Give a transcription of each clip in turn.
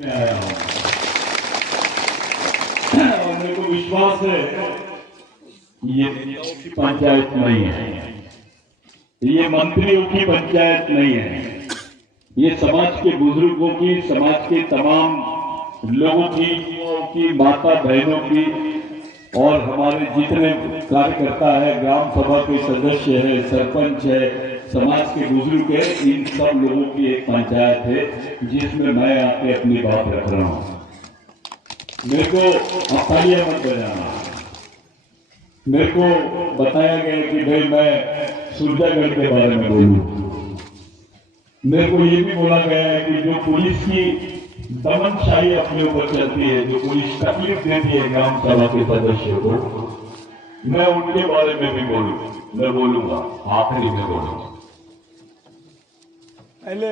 आया हूं और मेरे को विश्वास है ये नेताओं की पंचायत नहीं है, ये मंत्रियों की पंचायत नहीं है, ये समाज के बुजुर्गों की, समाज के तमाम लोगों की, युवाओं की, माता बहनों की और हमारे जितने कार्यकर्ता है, ग्राम सभा के सदस्य है, सरपंच है, समाज के बुजुर्ग है, इन सब लोगों की एक पंचायत है जिसमें मैं आके अपनी बात रख रहा हूं। मेरे को तालियां मत बजाना। मेरे को बताया गया कि भाई मैं सुरजागढ़ के बारे में बोलूं। मेरे को ये भी बोला गया है कि जो पुलिस की दमनशाही अपने ऊपर चलती है, जो पुलिस तकलीफ देती है ग्राम सभा के सदस्यों को, मैं उनके बारे में भी मैं बोलूंगा, आखिरी में बोलूंगा। पहले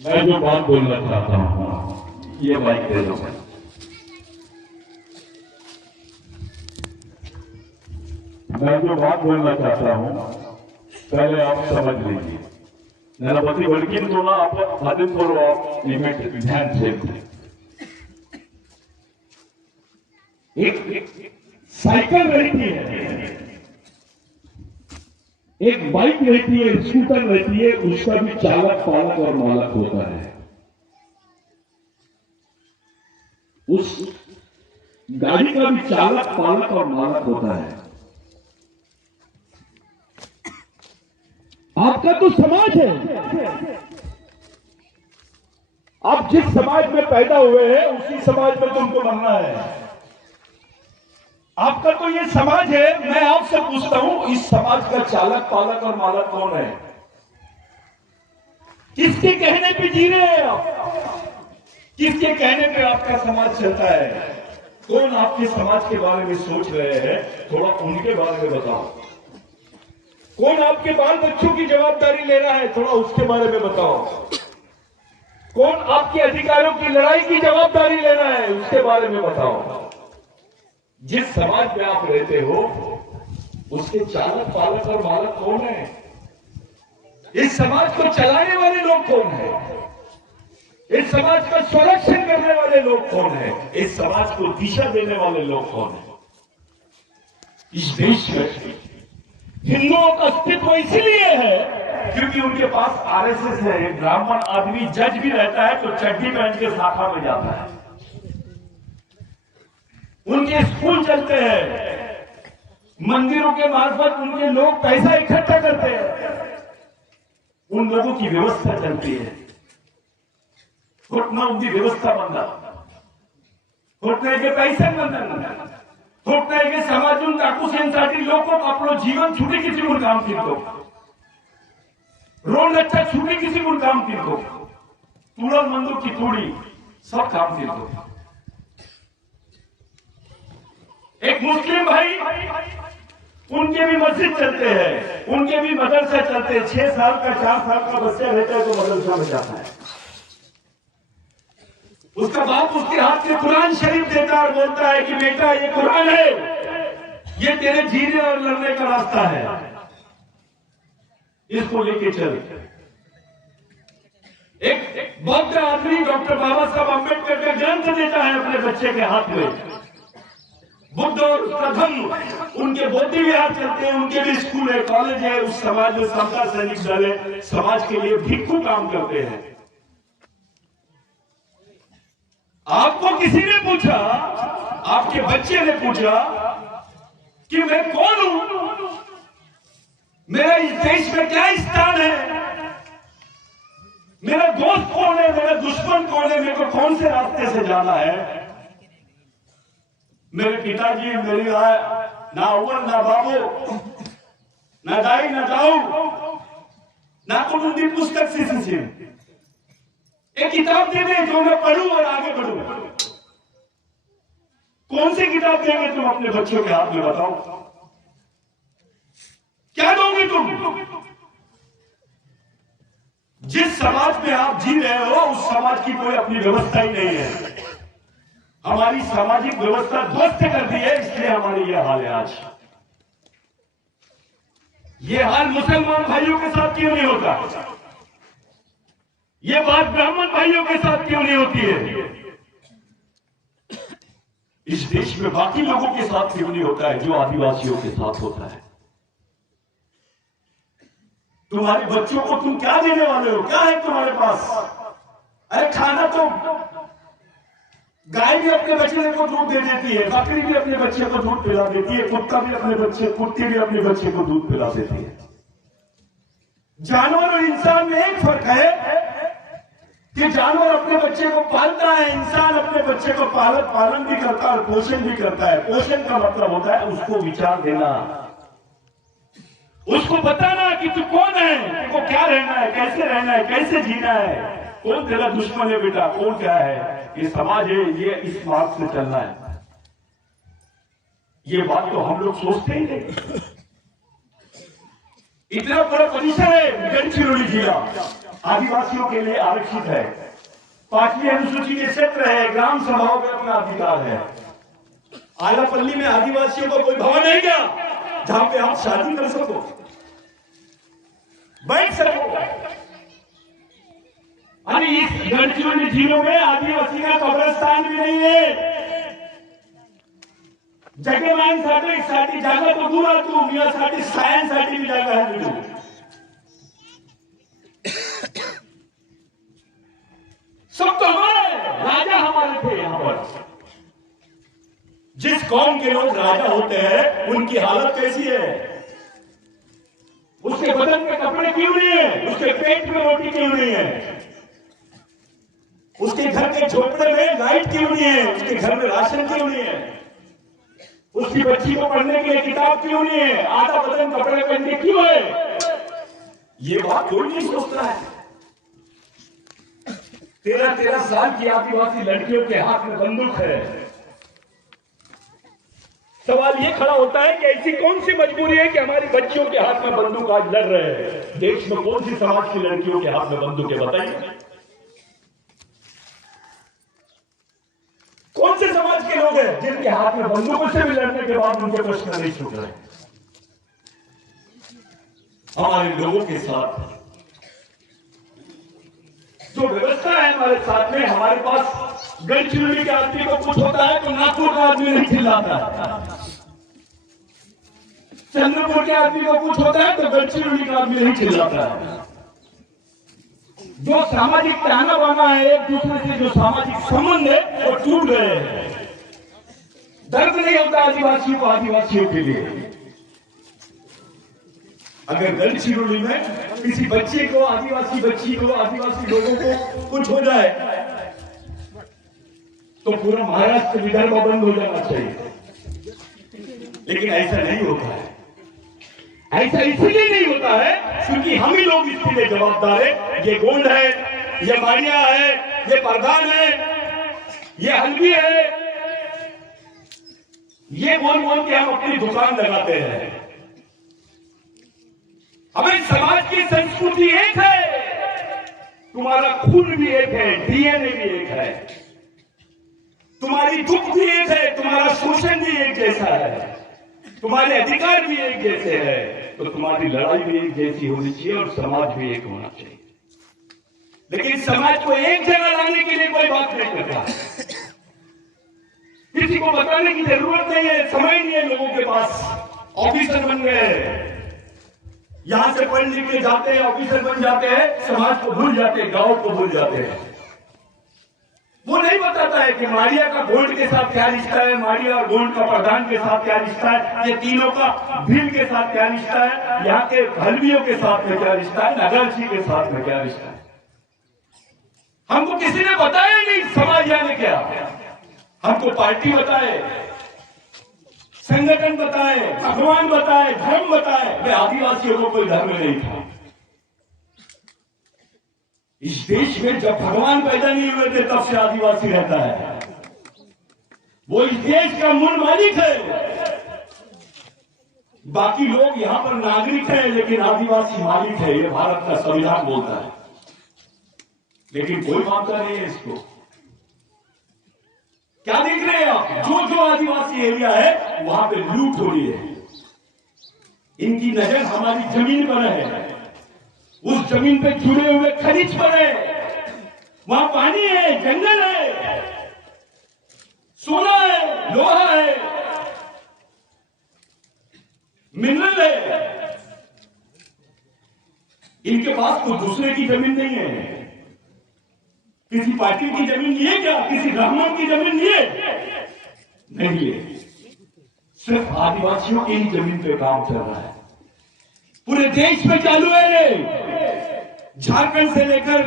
मैं जो बात बोलना चाहता हूं, ये माइक दे दो। मैं जो बात बोलना चाहता हूं पहले आप समझ लीजिए। मेरा पति बल्कि बोला आप आदिम बोलो, आप लिमिट ध्यान से। एक साइकिल रहती है, एक बाइक रहती है, स्कूटर रहती है, उसका भी चालक, पालक और मालक होता है। उस गाड़ी का भी चालक, पालक और मालक होता है। आपका तो समाज है, आप जिस समाज में पैदा हुए हैं उसी समाज में तुमको बनना है। आपका तो ये समाज है। मैं आपसे पूछता हूं, इस समाज का चालक, पालक और मालक कौन है? किसके कहने पे जी रहे हैं आप? किसके कहने पे आपका समाज चलता है? कौन आपके समाज के बारे में सोच रहे हैं? थोड़ा उनके बारे में बताओ। कौन आपके बाल बच्चों की जवाबदारी ले रहा है? थोड़ा उसके बारे में बताओ। कौन आपके अधिकारों की लड़ाई की जवाबदारी ले रहा है? उसके बारे में बताओ। जिस समाज में आप रहते हो उसके चालक, पालक और मालक कौन है? इस समाज को चलाने वाले लोग कौन है? इस समाज का संरक्षण करने वाले लोग कौन है? इस समाज को दिशा देने वाले लोग कौन है? इस देश में हिंदुओं का अस्तित्व इसीलिए है क्योंकि उनके पास आरएसएस है। ब्राह्मण आदमी जज भी रहता है तो चड्डी पहन के शाखा में जाता है। उनके स्कूल चलते हैं, मंदिरों के मार्फत उनके लोग पैसा इकट्ठा करते हैं, उन लोगों की व्यवस्था चलती है। घुटना उनकी व्यवस्था बंदा, घुटने के पैसे बंदा, घुटने के समाज ताकूसाठी लोग अपना जीवन छूटे किसी को काम किरको, रोड अच्छा छूटे किसी को काम किरको, तुड़ा मंदो की थोड़ी सब काम किरको। एक मुस्लिम भाई, उनके भी मस्जिद चलते हैं, उनके भी मदरसा चलते हैं। 6 साल का, 4 साल का बच्चा रहता है तो मदरसा में जाता है। उसका बाप उसके हाथ में कुरान शरीफ देता है और बोलता है कि बेटा ये कुरान है, ये तेरे जीने और लड़ने का रास्ता है, इसको लेके चल। एक बौद्ध आदमी डॉक्टर बाबा साहब अम्बेडकर का ग्रंथ देता है अपने बच्चे के हाथ में। बुद्ध और उसका धर्म, उनके बौद्ध विहार चलते हैं, उनके भी स्कूल है, कॉलेज है। उस समाज में समता सैनिक दल है, समाज के लिए भिक्खु काम करते हैं। आपको किसी ने पूछा, आपके बच्चे ने पूछा कि मैं कौन हूं, मेरा इस देश में क्या स्थान है, मेरा दोस्त कौन है, मेरा दुश्मन कौन है, मेरे को कौन से रास्ते से जाना है? मेरे पिताजी मेरी ना अव्वल ना बाबू ना दाई ना दाऊ ना तो उनकी पुस्तक से एक किताब दे दे जो मैं पढ़ूं और आगे बढ़ूं। कौन सी किताब देंगे तुम अपने बच्चों के हाथ में? बताओ, क्या दोगे तुम? जिस समाज में आप जी रहे हो उस समाज की कोई अपनी व्यवस्था ही नहीं है। हमारी सामाजिक व्यवस्था ध्वस्त कर दी है, इसलिए हमारी यह हाल है आज। ये हाल मुसलमान भाइयों के साथ क्यों नहीं होता? ये बात ब्राह्मण भाइयों के साथ क्यों नहीं होती है? इस देश में बाकी लोगों के साथ क्यों नहीं होता है जो आदिवासियों के साथ होता है? तुम्हारे बच्चों को तुम क्या देने वाले हो? क्या है तुम्हारे पास? अरे खाना तो गाय भी अपने बच्चे को दूध दे देती है, बकरी भी अपने बच्चे को दूध पिला देती है, कुत्ती भी अपने बच्चे को दूध पिला देती है। जानवर और इंसान में एक फर्क है कि जानवर अपने बच्चे को पालता है, इंसान अपने बच्चे को पालन भी करता है और पोषण भी करता है। पोषण का मतलब होता है उसको विचार देना, उसको बताना कि तू कौन है, तुमको क्या रहना है, कैसे रहना है, कैसे जीना है, कौन तेरा दुश्मन है बेटा, कौन क्या है, ये समाज है, ये इस मार्ग से चलना है। ये बात तो हम लोग सोचते ही नहीं। इतना बड़ा परिसर है गढ़चिरौली जिला, आदिवासियों के लिए आरक्षित है, 5वीं अनुसूची के क्षेत्र है, ग्राम सभाओं में अपना अधिकार है। आलापल्ली में आदिवासियों का कोई भवन है क्या जहां पे आप शादी कर सको, बैठ सको? अरे इस गढ़चिरौली जिलों में आदिवासी का कब्रिस्तान भी नहीं है। जगह जागा तो दूर तू मियासाठी सायन्ससाठी भी जागा है। सब तो हमारे राजा हमारे थे यहां पर। जिस कौम के लोग राजा होते हैं उनकी हालत कैसी है? उसके बदन में कपड़े क्यों नहीं है? उसके पेट में रोटी क्यों नहीं है? उसके घर के झोपड़े में लाइट क्यों नहीं है? उसके घर में राशन क्यों नहीं है? उसकी बच्ची को पढ़ने के लिए किताब क्यों नहीं है? आधा बदन कपड़े पहन के क्यों है? ये बात कोई नहीं सोचता है। 13 साल की आदिवासी लड़कियों के हाथ में बंदूक है। सवाल ये खड़ा होता है कि ऐसी कौन सी मजबूरी है कि हमारी बच्चियों के हाथ में बंदूक आज लड़ रहे हैं? देश में कौन सी समाज की लड़कियों के हाथ में बंदूक है बताइए? कौन से समाज के लोग हैं जिनके हाथ में बंदूकों से भी लड़ने के बाद उनके प्रश्न नहीं छूट रहे? हमारे लोगों के साथ जो व्यवस्था है हमारे साथ में, हमारे पास गढ़चिरौली के आदमी को कुछ होता है तो नागपुर का आदमी नहीं चिल्लाता, चंद्रपुर के आदमी को कुछ होता है तो गढ़चिरौली का आदमी नहीं चिल्लाता है। जो सामाजिक ताना बाना है, एक दूसरे से जो सामाजिक संबंध है वो टूट गए हैं। दर्द नहीं होता आदिवासियों के लिए। अगर गढ़चिरौली में किसी बच्चे को, आदिवासी बच्ची को, आदिवासी लोगों को कुछ हो जाए तो पूरा महाराष्ट्र विदर्भ बंद हो जाना चाहिए, लेकिन ऐसा नहीं होता है। ऐसा इसलिए नहीं होता है क्योंकि हम ही लोग इसके लिए जवाबदार है। ये गोंड है, ये माड़िया है, ये प्रधान है, ये हल्दी है, ये बोल के हम अपनी दुकान लगाते हैं। हमारे समाज की संस्कृति एक है, तुम्हारा खून भी एक है, डीएनए भी एक है, तुम्हारी दुख भी एक है, तुम्हारा शोषण भी एक जैसा है, तुम्हारे अधिकार भी एक जैसे है, तो तुम्हारी लड़ाई भी एक जैसी होनी चाहिए और समाज भी एक होना चाहिए। लेकिन समाज को एक जगह लाने के लिए कोई बात नहीं करता, किसी को बताने की जरूरत नहीं है, समय नहीं है लोगों के पास। ऑफिसर बन गए, यहां से पढ़ लिख के जाते हैं, ऑफिसर बन जाते हैं, समाज को भूल जाते हैं, गांव को भूल जाते हैं। वो नहीं बताता है कि माड़िया का गोंड के साथ क्या रिश्ता है, माड़िया और गोंड का प्रधान के साथ क्या रिश्ता है, ये तीनों का भील के साथ क्या रिश्ता है, यहाँ के हल्वियों के साथ में क्या रिश्ता है, नगरची के साथ में क्या रिश्ता है। हमको किसी ने बताया नहीं समाज यानी क्या। हमको पार्टी बताए, संगठन बताए, भगवान बताए, धर्म बताए, मैं आदिवासियों को कोई धर्म नहीं था। इस देश में जब भगवान पैदा नहीं हुए थे तब से आदिवासी रहता है। वो इस देश का मूल मालिक है। बाकी लोग यहाँ पर नागरिक हैं, लेकिन आदिवासी मालिक है, ये भारत का संविधान बोलता है। लेकिन कोई मानता नहीं है इसको। क्या देख रहे हैं आप? जो आदिवासी एरिया है वहां पे लूट हो रही है। इनकी नजर हमारी जमीन पर है, उस जमीन पे जुड़े हुए खनिज पर है, वहां पानी है, जंगल है, सोना है, लोहा समाज को दूसरे की जमीन नहीं है, किसी पार्टी की जमीन लिए क्या, किसी ब्राह्मण की जमीन लिए नहीं लिए, सिर्फ आदिवासियों की ही जमीन पे काम चल रहा है। पूरे देश में चालू है ये, झारखंड से लेकर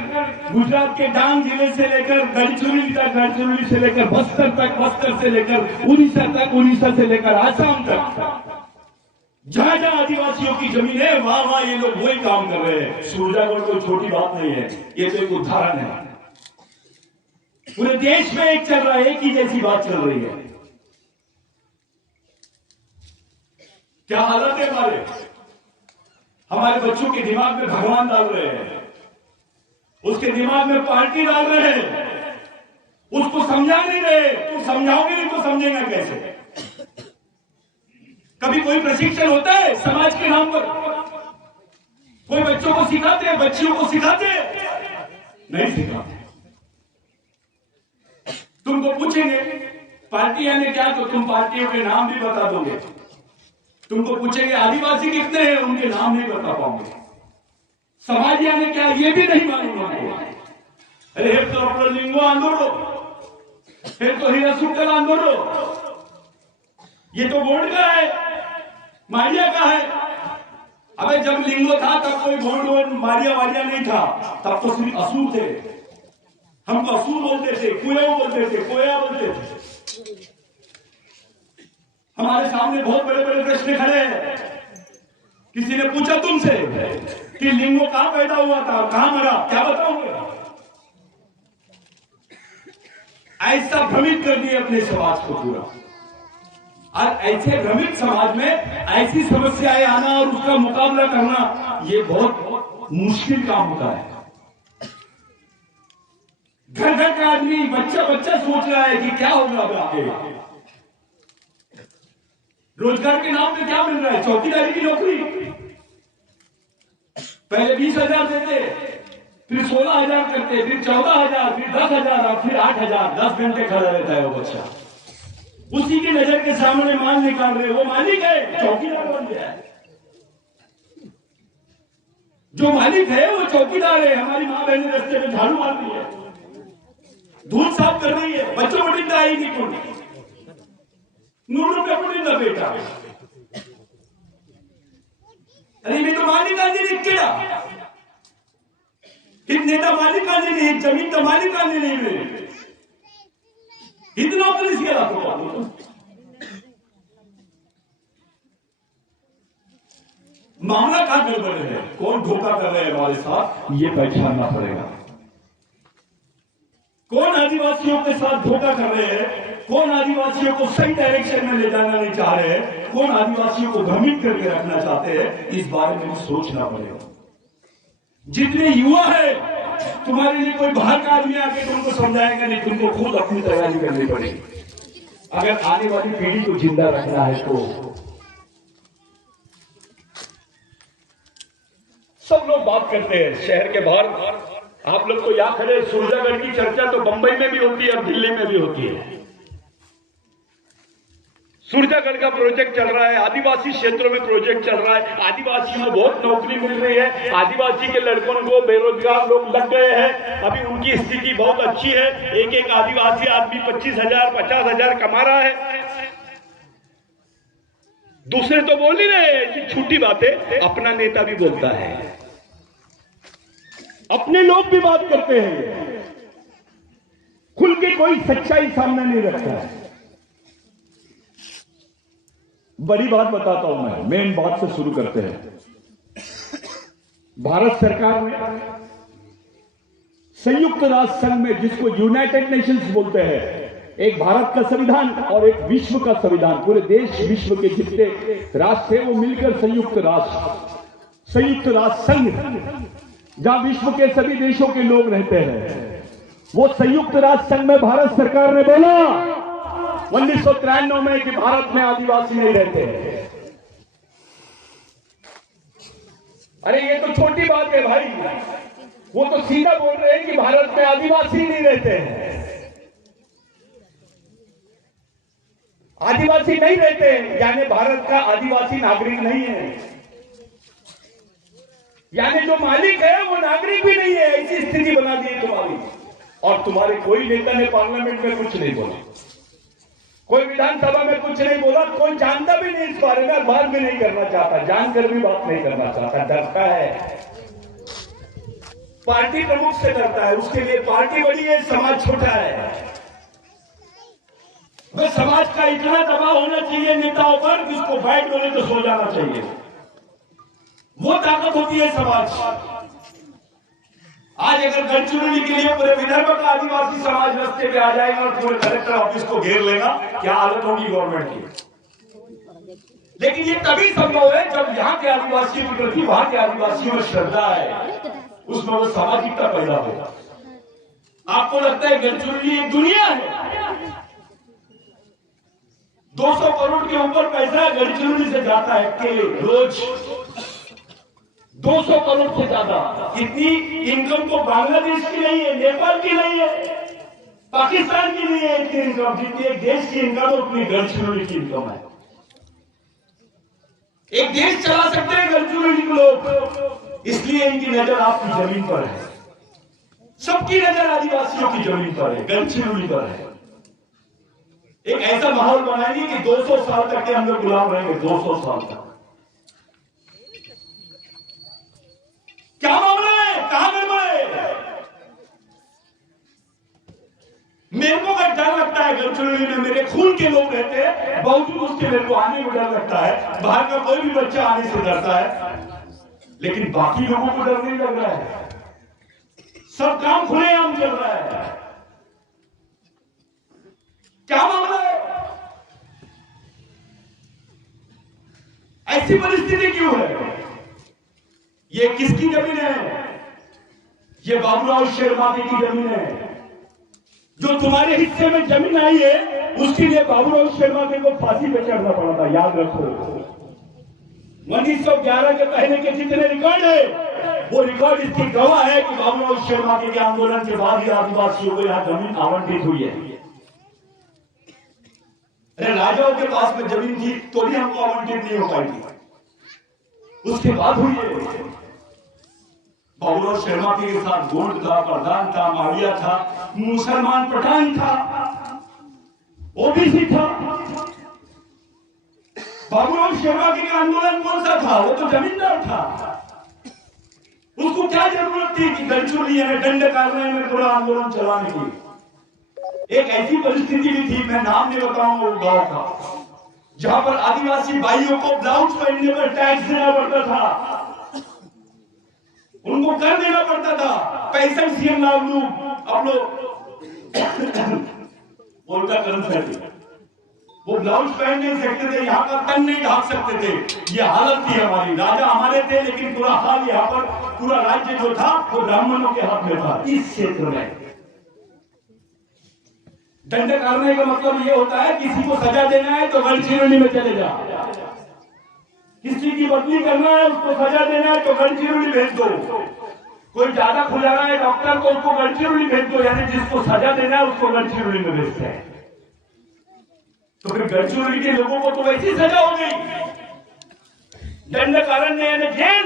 गुजरात के डांग जिले से लेकर गढ़चिरौली तक, गढ़चिरौली से लेकर बस्तर तक, बस्तर से लेकर उड़ीसा तक, उड़ीसा से लेकर आसाम तक, जहां जहां आदिवासियों की जमीन है वहां वहां ये लोग वही काम कर रहे हैं। सूरजागढ़ कोई छोटी बात नहीं है, ये तो एक उदाहरण है। पूरे देश में एक चल रहा है, एक ही जैसी बात चल रही है। क्या हालत है हमारे बच्चों के दिमाग में भगवान डाल रहे हैं, उसके दिमाग में पार्टी डाल रहे हैं, उसको समझा नहीं रहे। तुम समझाओगे नहीं तो समझेगा कैसे? कभी कोई प्रशिक्षण होता है समाज के नाम पर? कोई बच्चों को सिखाते हैं, बच्चियों को सिखाते हैं? नहीं सिखाते। तुमको पूछेंगे पार्टी यानी क्या, तो तुम पार्टियों के नाम भी बता दोगे। तुमको पूछेंगे आदिवासी कितने हैं, उनके नाम नहीं बता पाओगे। समाज यानी क्या, ये भी नहीं मालूम हमको। अरे हे तो अपना लिंगो आंदोलो, फिर तो हीरा सुटल आंदोलो, ये तो बोर्ड का है, मारिया का है। अबे जब लिंगो था तब कोई बोर्ड मारिया वारिया नहीं था, तब तो सिर्फ असुर थे। हमको असुर बोलते थे, कुया बोलते थे, कोया बोलते थे। हमारे सामने बहुत बड़े बड़े प्रश्न खड़े हैं। किसी ने पूछा तुमसे कि लिंगो कहां पैदा हुआ था, कहां मरा, क्या बताओगे? ऐसा भ्रमित कर दिए अपने समाज को पूरा। और ऐसे भ्रमित समाज में ऐसी समस्याएं आना और उसका मुकाबला करना, ये बहुत मुश्किल काम होता है। घर घर का आदमी, बच्चा बच्चा सोच रहा है कि क्या होगा अब आगे। रोजगार के नाम पे क्या मिल रहा है? चौकीदारी की नौकरी। पहले 20,000 देते, फिर 16,000 करते, फिर 14,000, फिर 10,000 और फिर 8,000। 10 घंटे खड़ा रहता है वो बच्चा, उसी की नजर के सामने माल निकाल रहे, वो मालिक है, चौकीदार बन गया है। जो मालिक है वो चौकीदार है। हमारी माँ बहन रास्ते में झाड़ू मार रही है, धूल साफ कर रही है, बच्चों को निंदा आई नहीं, नूरों पे निंदा बेटा। अरे ये तो मालिक आदि नहीं क्या, एक नेता मालिक आदि नहीं, एक जमीन का मालिक आदि नहीं मिले, इतना पुलिस के आपको मामला कहां गड़बड़ है, कौन धोखा कर रहे हैं हमारे साथ, ये पहचानना पड़ेगा। कौन आदिवासियों के साथ धोखा कर रहे हैं, कौन आदिवासियों को सही डायरेक्शन में ले जाना नहीं चाह रहे हैं, कौन आदिवासियों को भ्रमित करके रखना चाहते हैं, इस बारे में सोचना पड़ेगा। जितने युवा है, तुम्हारे लिए कोई बाहर का आदमी आके तुमको समझाएगा नहीं, तुमको खुद अपनी तैयारी करनी पड़ेगी। अगर आने वाली पीढ़ी को जिंदा रखना है तो सब लोग बात करते हैं शहर के बाहर। आप लोग तो यहां खड़े, सूरजागढ़ की चर्चा तो बंबई में भी होती है और दिल्ली में भी होती है। सूरजागढ़ का प्रोजेक्ट चल रहा है, आदिवासी क्षेत्रों में प्रोजेक्ट चल रहा है, आदिवासी में बहुत नौकरी मिल रही है, आदिवासी के लड़कों को बेरोजगार लोग लग गए हैं, अभी उनकी स्थिति बहुत अच्छी है। एक एक आदिवासी आदमी 25,000 50,000 कमा रहा है। दूसरे तो बोल ही रहे ऐसी छोटी बातें, अपना नेता भी बोलता है, अपने लोग भी बात करते हैं, खुल के कोई सच्चाई सामने नहीं रखता है। बड़ी बात बताता हूं मैं, मेन बात से शुरू करते हैं। भारत सरकार ने संयुक्त राष्ट्र संघ में, जिसको यूनाइटेड नेशंस बोलते हैं, एक भारत का संविधान और एक विश्व का संविधान, पूरे देश विश्व के जितने राष्ट्र हैं वो मिलकर संयुक्त राष्ट्र संघ, जहां विश्व के सभी देशों के लोग रहते हैं, वो संयुक्त राष्ट्र संघ में भारत सरकार ने बोला 1993 में कि भारत में आदिवासी नहीं रहते। अरे ये तो छोटी बात है भाई, वो तो सीधा बोल रहे हैं कि भारत में आदिवासी नहीं रहते हैं। आदिवासी नहीं रहते यानी भारत का आदिवासी नागरिक नहीं है। यानी जो मालिक है वो नागरिक भी नहीं है, ऐसी स्थिति बना दी है तुम्हारी। और तुम्हारे कोई नेता ने पार्लियामेंट में कुछ नहीं बोला, कोई विधानसभा में कुछ नहीं बोला, कोई जानता भी नहीं इस बारे में, बात भी नहीं करना चाहता, जानकर भी बात नहीं करना चाहता, डरता है, पार्टी प्रमुख से डरता है। उसके लिए पार्टी बड़ी है, समाज छोटा है। बस समाज का इतना दबाव होना चाहिए नेताओं पर कि उसको बैठ बोले तो सो जाना चाहिए, वो ताकत होती है समाज। आज अगर गढ़चिरौली के लिए पूरे विदर्भ का आदिवासी समाज रास्ते पे आ जाएगा और पूरे कलेक्टर ऑफिस को घेर लेगा, क्या हालत होगी गवर्नमेंट की। लेकिन ये तभी संभव है जब यहाँ के आदिवासियों के प्रति वहां के आदिवासियों में श्रद्धा है, उसमें वो सामाजिकता पैदा होगा। आपको लगता है गढ़चिरौली एक दुनिया है, 200 करोड़ के ऊपर पैसा गढ़चिरौली से जाता है अकेले रोज, 200 करोड़ से ज्यादा। इतनी इनकम तो बांग्लादेश की नहीं है, नेपाल की नहीं है, पाकिस्तान की नहीं है इतनी इनकम, जितनी एक देश की इनकम है उतनी गढ़चिरौली की इनकम है। एक देश चला सकते हैं गढ़चिरौली के लोग, इसलिए इनकी नजर आपकी जमीन पर है, सबकी नजर आदिवासियों की जमीन पर है, गढ़चिरौली पर है। एक ऐसा माहौल बनाएंगे कि 200 साल तक के हम लोग गुलाम रहेंगे, 200 साल तक। क्या मामला है, कहां गड़बड़ है? मेरे को अगर डर लगता है गढ़चिरौली में मेरे खून के लोग रहते हैं, बावजूद उसके मेरे को आने में डर लगता है। बाहर का कोई भी बच्चा आने से डरता है, लेकिन बाकी लोगों को डर नहीं लग रहा है, सब काम खुलेआम चल रहा है। क्या मामला है? ऐसी परिस्थिति क्यों है? ये किसकी जमीन है? ये बाबूराव शेरमाती की जमीन है। जो तुम्हारे हिस्से में जमीन आई है उसके लिए बाबूराव शेरमाती को फांसी पे चढ़ना पड़ा था, याद रखो। 1911 के पहले के जितने रिकॉर्ड है वो रिकॉर्ड इसकी गवाह है कि बाबूराव शेरमाती के आंदोलन के बाद ही आदिवासियों को यहां जमीन आवंटित हुई है। अरे राजाओं के पास में जमीन थी तो भी हमको आवंटित नहीं हो पाई थी, उसके बाद हुई है। बाबूराव शेरमाती के साथ गोंड था, प्रधान था, मारिया था, मुसलमान पठान था, ओबीसी था। बाबूराव शेरमाती का आंदोलन कौन सा था? वो तो जमींदार था। उसको क्या जरूरत थी कि गढ़चिरौली में दंड कार्यालय में पूरा आंदोलन चलाने की? एक ऐसी परिस्थिति भी थी, मैं नाम नहीं बताऊंगा वो गांव का, जहां पर आदिवासी भाइयों को ब्लाउज पहनने पर टैक्स देना पड़ता था, उनको कर देना पड़ता था। 65 सीएम लालू अब लोग उनका कर्मचारी, वो ब्लाउज पहन नहीं सकते थे, यहाँ का तन नहीं ढाक सकते थे। ये हालत थी हमारी। राजा हमारे थे लेकिन पूरा हाल यहाँ पर पूरा राज्य जो था वो ब्राह्मणों के हाथ में था। इस क्षेत्र में दंड करने का मतलब ये होता है किसी को सजा देना है तो गढ़चिरौली में चले जा, किसी की बदली करना है उसको सजा देना है तो गढ़चिरौली भेज दो, कोई ज्यादा खुलाना है डॉक्टर को उसको गढ़चिरौली भेज दो, यानी जिसको सजा देना है उसको गढ़चिरौली में भेजते हैं। तो फिर गढ़चिरौली के लोगों को तो वैसी सजा हो गई, दंड कारण ने यानी जेल।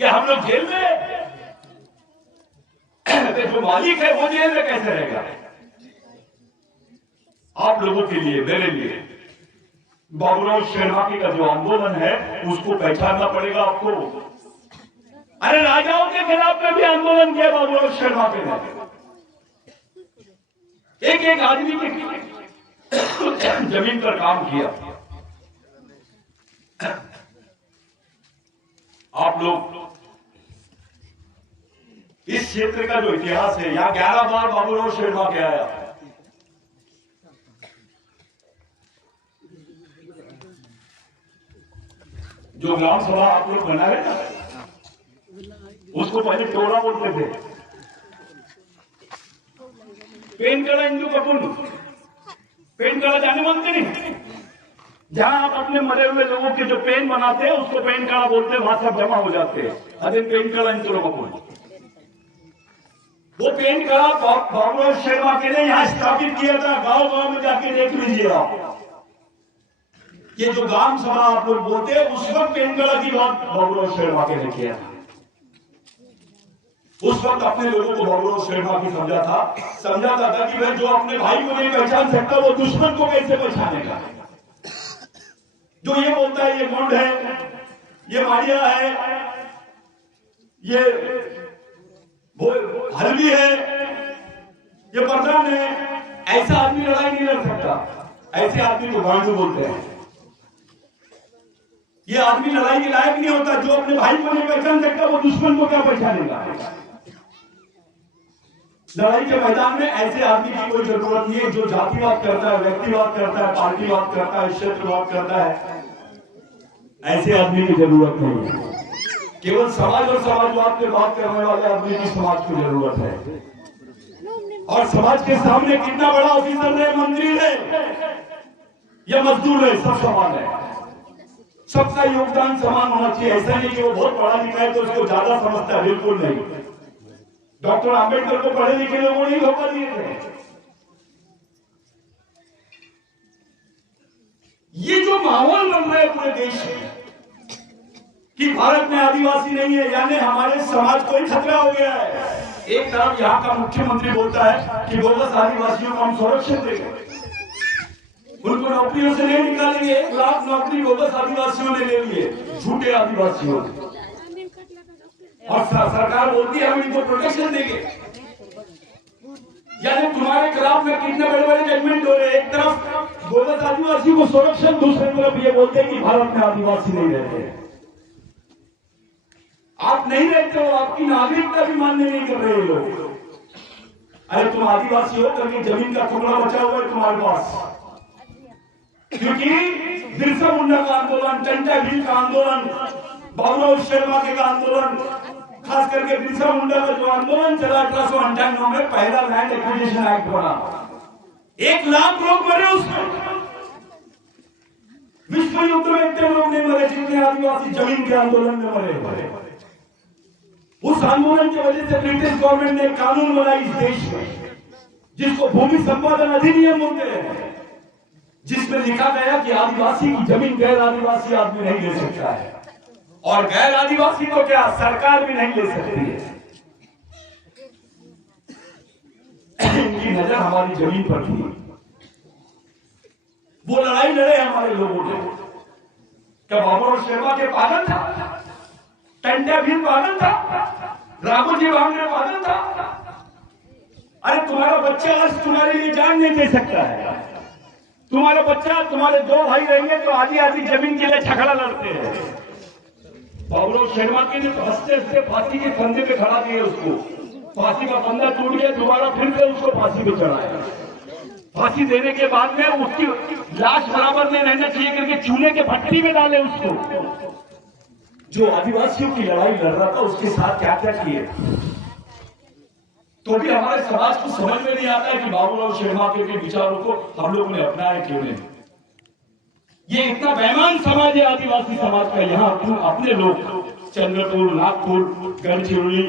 क्या हम लोग जेल में? जो मालिक है वो जेल में कैसे रहेगा? आप लोगों के लिए, मेरे लिए बाबूराव शेरमाती का जो आंदोलन है उसको पहचानना पड़ेगा आपको। अरे राजाओं के खिलाफ में भी आंदोलन किया बाबूराव शेरमाती ने, एक एक आदमी की जमीन पर काम किया। आप लोग इस क्षेत्र का जो इतिहास है, यहां 11 बार बाबूराव शेरमाती आया। जो ग्राम सभा आप लोग बना रहे ना, उसको पहले टोला बोलते थे। पेनकड़ा हिंदू कपूर, पेनकड़ा जाने मानते नहीं, जहां आप अपने मरे हुए लोगों के जो पेन बनाते हैं उसको पेनकड़ा बोलते हैं, वहां सब जमा हो जाते हैं। अरे पेनकड़ा हिंदू कपूर, वो पेनकड़ा बाबूराव शेरमाती ने यहां स्थापित किया था। गांव गांव में जाके देख लीजिए आप, ये जो ग्राम सभा आप लोग बोलते हैं, उस वक्त पेंगला की बात बाबूराव शर्मा ने किया था। उस वक्त अपने लोगों को बाबूराव शर्मा की समझाता था कि वह जो अपने भाई को नहीं पहचान सकता वो दुश्मन को कैसे पहचानेगा। जो ये बोलता है ये गुंड है, ये मारिया है, ये हलवी है, ये प्रधान है, ऐसा आदमी लड़ाई नहीं लड़ सकता। ऐसे आदमी को गांडू बोलते हैं। ये आदमी लड़ाई के लायक नहीं होता। जो अपने भाई को नहीं पहचान सकता वो दुश्मन को क्या पहचानेगा। लड़ाई के मैदान में ऐसे आदमी की कोई जरूरत नहीं है जो जातिवाद करता है, व्यक्तिवाद करता है, पार्टीवाद करता है, क्षेत्रवाद करता है। ऐसे आदमी की जरूरत नहीं है। केवल समाज और समाजवाद पे बात करने वाले आदमी की समाज की जरूरत है। और समाज के सामने कितना बड़ा ऑफिसर रहे, मंत्री रहे या मजदूर रहे, सब समान है। सबका योगदान समान होना चाहिए। ऐसा नहीं कि वो बहुत पढ़ा लिखा है तो उसको ज्यादा समझता है, बिल्कुल नहीं। डॉक्टर आंबेडकर को पढ़े लिखे लोगों ने धोखा दिए थे। ये जो माहौल बन रहा है पूरे देश में कि भारत में आदिवासी नहीं है, यानी हमारे समाज को ही खतरा हो गया है। एक तरफ यहाँ का मुख्यमंत्री बोलता है कि बोगस आदिवासियों को हम संरक्षण देंगे, उनको नौकरियों से नहीं निकालेंगे। 1 लाख नौकरी बोगस आदिवासियों ने ले लिए, झूठे आदिवासियों। और सरकार बोलती है हम इनको प्रोटेक्शन देंगे। यानी तुम्हारे खिलाफ में कितने बड़े बड़े जजमेंट हो रहे हैं। एक तरफ बोगस आदिवासी को संरक्षण, दूसरी तरफ ये बोलते हैं कि भारत में आदिवासी नहीं रहते। आप नहीं रहते हो, आपकी नागरिकता भी मान्य नहीं कर रहे लोग। अरे तुम आदिवासी हो करके जमीन का टुकड़ा बचा हुआ है तुम्हारे पास, क्योंकि बिरसा मुंडा का आंदोलन, टंटा भील का आंदोलन, बाबूराव शर्मा के का आंदोलन, खास करके बिरसा मुंडा का जो आंदोलन चला 1898 में, पहला लैंड एक्विजिशन एक्ट बना। 1 लाख लोग मरे उसमें। विश्व युद्ध में इतने लोग नहीं मरे जितने आदिवासी जमीन के आंदोलन में मरे। उस आंदोलन की वजह से ब्रिटिश गवर्नमेंट ने कानून बनाया इस देश में, जिसको भूमि संपादन अधिनियम बोलते हैं, जिसमें लिखा गया कि आदिवासी की जमीन गैर आदिवासी आदमी नहीं ले सकता है, और गैर आदिवासी तो क्या सरकार भी नहीं ले सकती है। इनकी नजर हमारी जमीन पर थी। वो लड़ाई लड़े हमारे लोगों ने। क्या बाबूराव शर्मा के पागल था, टंटा भील पागल था, राघोजी भांगरे पागल था? अरे तुम्हारा बच्चा आज तुम्हारे लिए जान नहीं दे सकता है। तुम्हारा बच्चा, तुम्हारे 2 भाई रहेंगे तो आधी आधी जमीन के लिए झगड़ा लड़ते हैं। बाबूराव शर्मा के ने हंसते हंसते फांसी के फंदे पे खड़ा दिए उसको। फांसी का फंदा टूट गया, दोबारा फिर से उसको फांसी पे चढ़ाया। फांसी देने के बाद में उसकी लाश बराबर में रहना चाहिए करके चूल्हे के भट्टी में डाले उसको। जो आदिवासियों की लड़ाई लड़ रहा था उसके साथ क्या क्या किए, तो भी हमारे समाज को समझ में नहीं आता है कि बाबूराव शर्मा के विचारों को हम लोगों ने अपनाया क्यों नहीं। ये इतना बेईमान समाज है आदिवासी समाज का। यहाँ अपने लोग चंद्रपुर, नागपुर, गढ़चिरौली,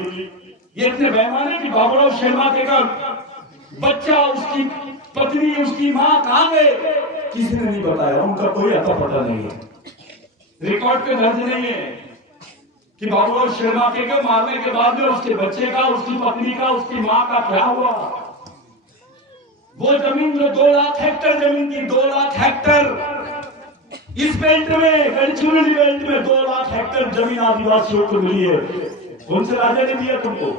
ये इतने बेईमान है कि बाबूराव शर्मा के का बच्चा, उसकी पत्नी, उसकी माँ कहाँ गए किसी ने नहीं बताया। उनका कोई अता पता नहीं है, रिकॉर्ड पे दर्ज नहीं है कि बाबूराव शर्मा के मारने के बाद में उसके बच्चे का, उसकी पत्नी का, उसकी माँ का क्या हुआ। वो जमीन जो 2 लाख हेक्टेयर जमीन थी, 2 लाख हेक्टेयर इस बेल्ट में, गढ़चिरौली बेल्ट में 2 लाख हेक्टेयर जमीन आदिवासियों को मिली है। कौन से राजा ने दिया तुमको?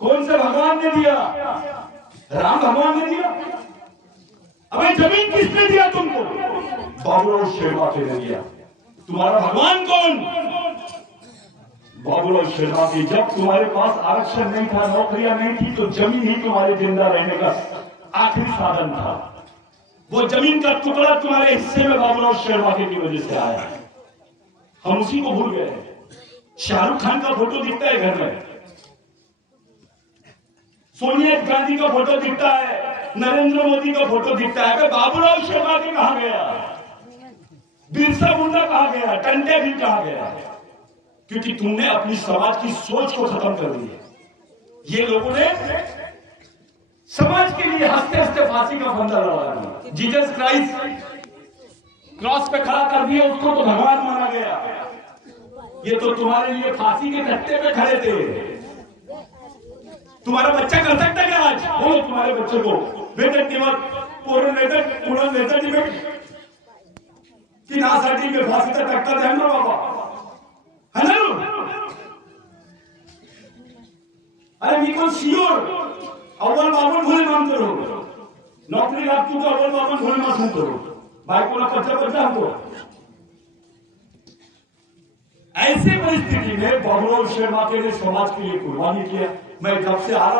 कौन से भगवान ने दिया? राम भगवान ने दिया? अबे जमीन किसने दिया तुमको? बाबूराव शर्मा ने दिया। तुम्हारा भगवान कौन? बाबूराव शर्मा की। जब तुम्हारे पास आरक्षण नहीं था, नौकरियां नहीं थी, तो जमीन ही तुम्हारे जिंदा रहने का आखिरी साधन था। वो जमीन का टुकड़ा तुम्हारे हिस्से में बाबूराव शर्मा की वजह से आया। हम उसी को भूल गए। शाहरुख खान का फोटो दिखता है घर में, सोनिया गांधी का फोटो दिखता है, नरेंद्र मोदी का फोटो दिखता है। बाबूराव शर्मा के कहां गया? बिरसा मुंडा कहां गया? टंटे भी कहां गया? क्योंकि तुमने अपनी समाज की सोच को खत्म कर दिया। ये लोगों ने समाज के लिए हंसते हंसते फांसी का फंदा लगा दिया। जीसस क्राइस्ट क्रॉस पे खड़ा कर दिया, उसको तो भगवान माना गया। ये तो तुम्हारे लिए फांसी के कट्टे पे खड़े थे। तुम्हारा बच्चा कर सकता है क्या आज? बोलो तुम्हारे बच्चे को बेटे किंमत पूर्ण नेता जी में की नासाठी में फांसीचा तख्ता द्या ना बाबा, है ना? अरे मी पण शियोर अव्वल बाबन भोले मानतो रहो, नौकरी लागतो तो अव्वल बाबन भोले मानतो रहो, बायकोला पच्चा हमको। ऐसे परिस्थिति में भगवान शर्मा के लिए समाज के लिए कुर्बानी किया। मैं जब से आ रहा